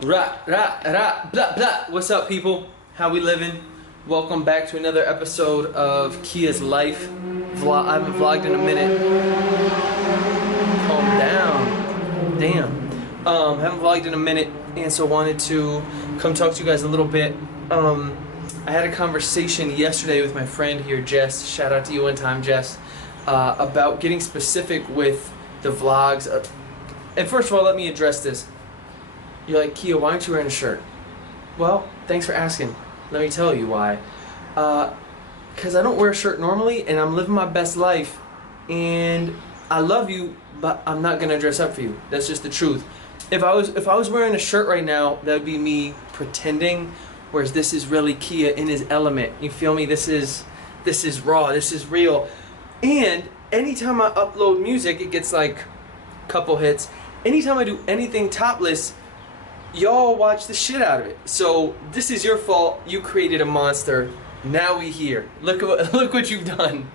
Blah, blah. What's up, people? How we living? Welcome back to another episode of Kia's Life. I haven't vlogged in a minute. Calm down. Damn. Haven't vlogged in a minute, and so wanted to come talk to you guys a little bit. I had a conversation yesterday with my friend here, Jess. Shout out to you one time, Jess. About getting specific with the vlogs. And first of all, let me address this. You're like, Kia, why aren't you wearing a shirt? Well, thanks for asking. Let me tell you why. Because I don't wear a shirt normally, and I'm living my best life. And I love you, but I'm not gonna dress up for you. That's just the truth. If I was wearing a shirt right now, that would be me pretending. Whereas this is really Kia in his element. You feel me? This is raw. This is real. And anytime I upload music, it gets like a couple hits. Anytime I do anything topless, y'all watch the shit out of it. So this is your fault. You created a monster. Now we here. Look what you've done.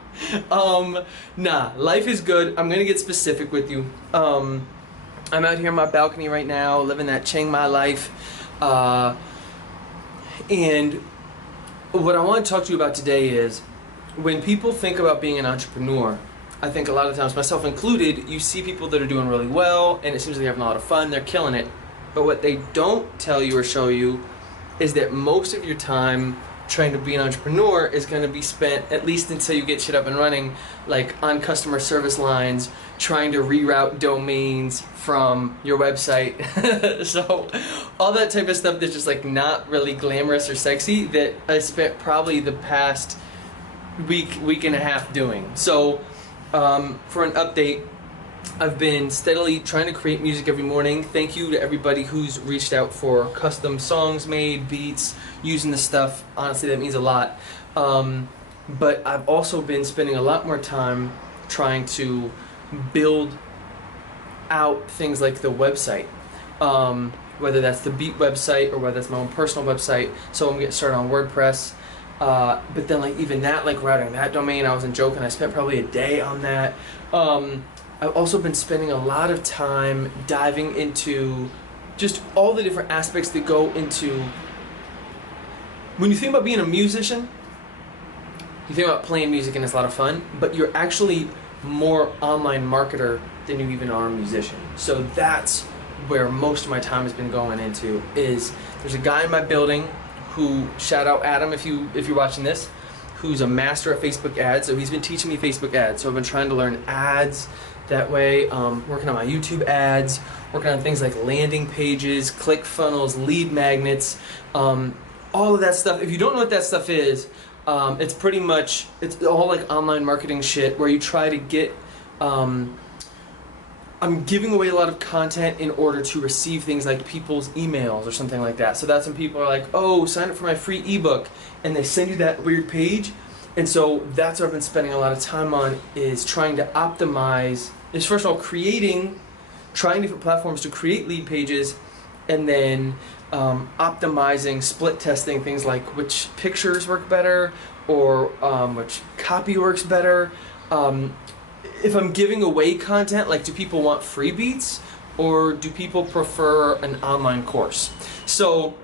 Nah, life is good. I'm gonna get specific with you. I'm out here on my balcony right now, living that Chiang Mai life. And what I want to talk to you about today is when people think about being an entrepreneur, I think a lot of times, myself included, you see people that are doing really well and it seems like they're having a lot of fun, they're killing it. But what they don't tell you or show you is that most of your time trying to be an entrepreneur is going to be spent, at least until you get shit up and running, like on customer service lines, trying to reroute domains from your website. So all that type of stuff that's just like not really glamorous or sexy that I spent probably the past week and a half doing. So for an update, I've been steadily trying to create music every morning. Thank you to everybody who's reached out for custom songs made, beats, using the stuff. Honestly, that means a lot. But I've also been spending a lot more time trying to build out things like the website. Whether that's the beat website or whether that's my own personal website. So I'm getting started on WordPress. But then like even that, like routing that domain, I wasn't joking, I spent probably a day on that. I've also been spending a lot of time diving into just all the different aspects that go into, when you think about being a musician, you think about playing music and it's a lot of fun, but you're actually more online marketer than you even are a musician. So that's where most of my time has been going into, is there's a guy in my building who, shout out Adam if you're watching this, who's a master at Facebook ads. So he's been teaching me Facebook ads. So I've been trying to learn ads that way, working on my YouTube ads, working on things like landing pages, click funnels, lead magnets, all of that stuff. If you don't know what that stuff is, it's pretty much, it's all like online marketing shit where you try to get, I'm giving away a lot of content in order to receive things like people's emails or something like that. So that's when people are like, oh, sign up for my free ebook, and they send you that weird page. And so that's what I've been spending a lot of time on, is trying to optimize, is first of all trying different platforms to create lead pages, and then optimizing, split testing things like which pictures work better, or which copy works better. If I'm giving away content, like do people want free beats or do people prefer an online course? So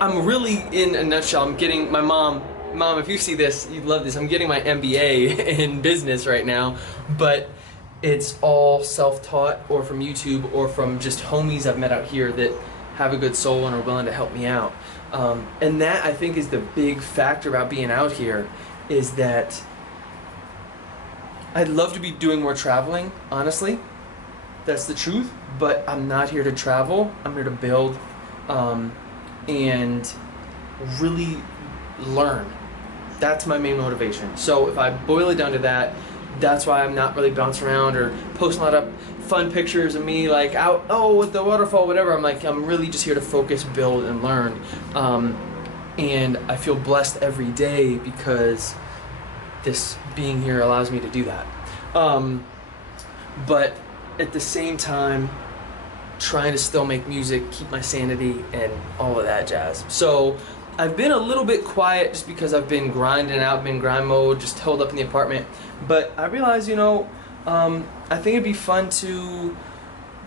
I'm really, in a nutshell, I'm getting my Mom, if you see this, you'd love this. I'm getting my MBA in business right now, but it's all self-taught or from YouTube or from just homies I've met out here that have a good soul and are willing to help me out. And that, I think, is the big factor about being out here, is that I'd love to be doing more traveling, honestly. That's the truth, but I'm not here to travel. I'm here to build and really learn. That's my main motivation. So if I boil it down to that, that's why I'm not really bouncing around or posting a lot of fun pictures of me like out, oh, with the waterfall, whatever. I'm really just here to focus, build, and learn. And I feel blessed every day because this being here allows me to do that. But at the same time, trying to still make music, keep my sanity, and all of that jazz. So I've been a little bit quiet just because I've been grinding out, been grind mode, just holed up in the apartment. But I realized, I think it'd be fun to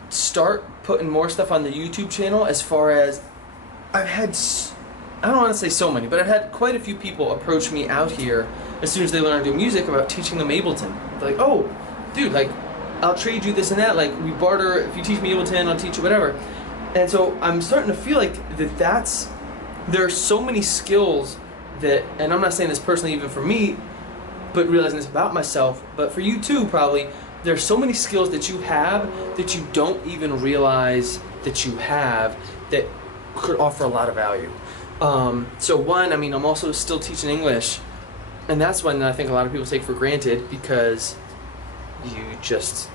start putting more stuff on the YouTube channel as far as I've had, I don't want to say so many, but I've had quite a few people approach me out here as soon as they learn to do music about teaching them Ableton. They're like, oh, dude, like, I'll trade you this and that, like, we barter, if you teach me Ableton, I'll teach you whatever. And so I'm starting to feel like there are so many skills that, and I'm not saying this personally even for me, but realizing this about myself, but for you too probably, there's so many skills that you have that you don't even realize that you have that could offer a lot of value. So one, I mean, I'm also still teaching English, and that's one that I think a lot of people take for granted because you just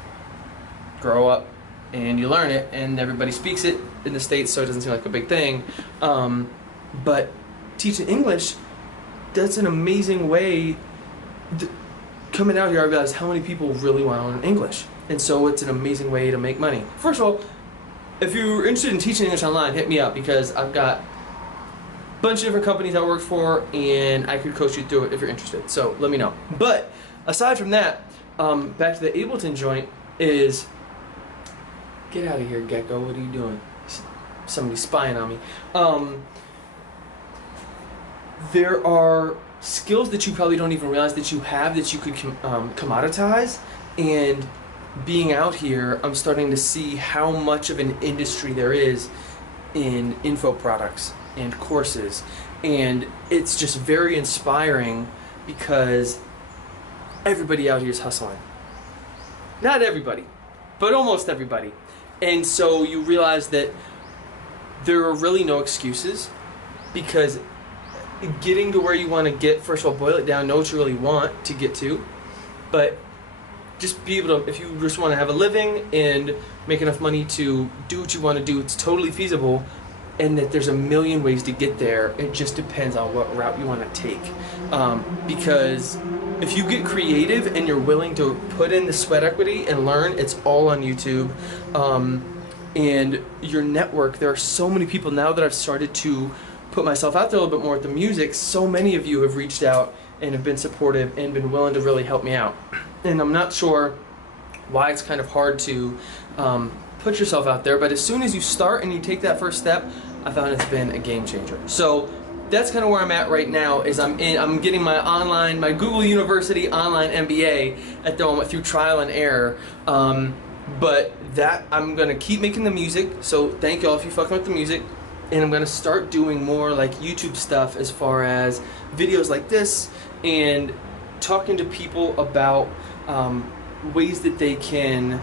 grow up and you learn it and everybody speaks it in the States, so it doesn't seem like a big thing. But teaching English, that's an amazing way. Coming out here, I realized how many people really want to learn English, and so it's an amazing way to make money. First of all, if you're interested in teaching English online, hit me up because I've got a bunch of different companies I work for, and I could coach you through it if you're interested. So let me know. But aside from that, back to the Ableton joint is, get out of here, Gecko. What are you doing? Somebody's spying on me. There are skills that you probably don't even realize that you have that you could commoditize, and being out here, I'm starting to see how much of an industry there is in info products and courses, and it's just very inspiring because everybody out here is hustling. Not everybody, but almost everybody. And so you realize that there are really no excuses, because getting to where you want to get, first of all, boil it down, know what you really want to get to, but just be able to, if you just want to have a living and make enough money to do what you want to do, it's totally feasible, and that there's a million ways to get there. It just depends on what route you want to take. Because if you get creative and you're willing to put in the sweat equity and learn, it's all on YouTube. And your network, there are so many people now that I've started to put myself out there a little bit more with the music. So many of you have reached out and have been supportive and been willing to really help me out. And I'm not sure why it's kind of hard to put yourself out there, but as soon as you start and you take that first step, I found it's been a game changer. So that's kind of where I'm at right now. Is I'm getting my Google University online MBA at the moment through trial and error. But that, I'm gonna keep making the music. So thank y'all if you fucking with the music. And I'm gonna start doing more like YouTube stuff as far as videos like this and talking to people about ways that they can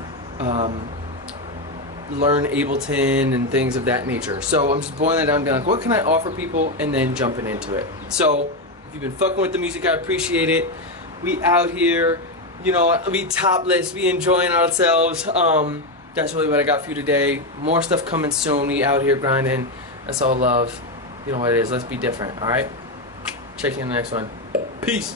learn Ableton and things of that nature. So I'm just boiling it down, being like, what can I offer people, and then jumping into it. So if you've been fucking with the music, I appreciate it. We out here, you know, we topless, we enjoying ourselves. That's really what I got for you today. More stuff coming soon. We out here grinding. That's all love. You know what it is. Let's be different, all right? Check you in the next one. Peace.